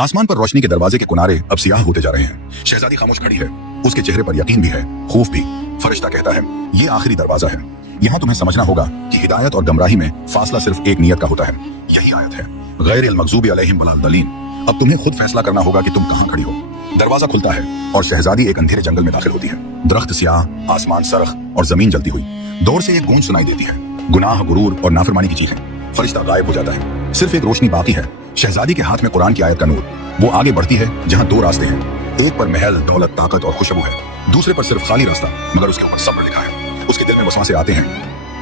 आसमान पर रोशनी के दरवाजे के किनारे अब सियाह होते जा रहे हैं। शहजादी खामोश खड़ी है, उसके चेहरे पर यकीन भी है, खौफ भी। फरिश्ता कहता है, ये आखिरी दरवाजा है। यहाँ तुम्हें समझना होगा कि हिदायत और गमराही में फासला सिर्फ एक नियत का होता है। यही आयत है, गैरिल मगज़ूबी अलैहिम वलद्दलीन। अब तुम्हें खुद फैसला करना होगा कि तुम कहाँ खड़ी हो। दरवाजा खुलता है और शहजादी एक अंधेरे जंगल में दाखिल होती है। दरख्त स्याह, आसमान सरख और जमीन जलती हुई। दूर से एक गूंज सुनाई देती है, गुनाह, गुरूर और नाफरमानी की चीखें। फरिश्ता गायब हो जाता है, सिर्फ एक रोशनी बाकी है, शहजादी के हाथ में कुरान की आयत का नूर। वो आगे बढ़ती है जहाँ दो रास्ते हैं, एक पर महल, दौलत, ताकत और खुशबू है, दूसरे पर सिर्फ खाली रास्ता, मगर उसके ऊपर सब्र लिखा है। उसके दिल में वसवासे आते हैं,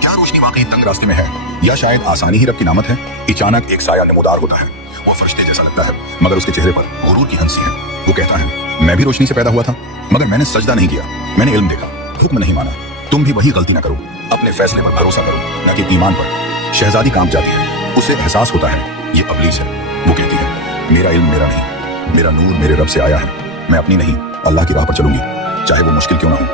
क्या रोशनी वाकई तंग रास्ते में है, या शायद आसानी ही रब की नामत है। अचानक एक साया नमूदार होता है, वो फरिश्ते जैसा लगता है, मगर उसके चेहरे पर गुरूर की हंसी है। वो कहता है, मैं भी रोशनी से पैदा हुआ था, मगर मैंने सजदा नहीं किया, मैंने इल्म देखा, हुक्म नहीं माना। तुम भी वही गलती न करो, अपने फैसले पर भरोसा करो, न कि ईमान पर। शहजादी कांप जाती है, उसे एहसास होता है ये इब्लीस है। वो कहती है, मेरा इल्म मेरा नहीं, मेरा नूर मेरे रब से आया है। मैं अपनी नहीं, अल्लाह की राह पर चलूंगी, चाहे वो मुश्किल क्यों ना हो।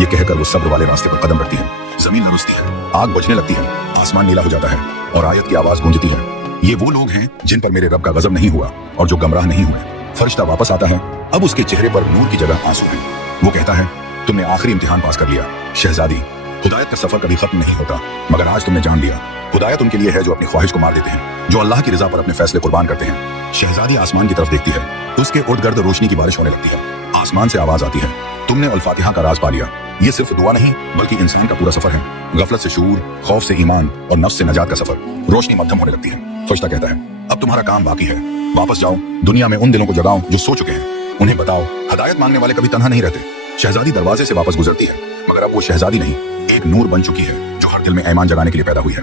ये कहकर वो सब्र वाले रास्ते पर कदम रखती है। जमीन लरसती है, आग बुझने लगती है, आसमान नीला हो जाता है और आयत की आवाज गूंजती है, ये वो लोग हैं जिन पर मेरे रब का गजब नहीं हुआ और जो गमराह नहीं हुए। फरिश्ता वापस आता है, अब उसके चेहरे पर नूर की जगह आंसू है। वो कहता है, तुमने आखिरी इम्तिहान पास कर लिया शहजादी। हिदायत का सफर कभी खत्म नहीं होता, मगर आज तुमने जान लिया, हिदायत उनके लिए है जो अपनी ख्वाहिश को मार देते हैं, जो अल्लाह की रजा पर अपने फैसले कुर्बान करते हैं। शहजादी आसमान की तरफ देखती है, उसके इर्द गिर्द रोशनी की बारिश होने लगती है। आसमान से आवाज आती है, तुमने अल फातिहा का राज पा लिया। ये सिर्फ दुआ नहीं, बल्कि इंसान का पूरा सफर है, गफलत से शूर, खौफ से ईमान और नफ्स से नजात का सफर। रोशनी मध्यम होने लगती है। फरिश्ता कहता है, अब तुम्हारा काम बाकी है, वापस जाओ, दुनिया में उन दिलों को जगाओ जो सो चुके हैं, उन्हें बताओ हिदायत मांगने वाले कभी तन्हा नहीं रहते। शहजादी दरवाजे से वापस गुजरती है, मगर अब वो शहजादी नहीं, एक नूर बन चुकी है जो हर दिल में ईमान जगाने के लिए पैदा हुई है।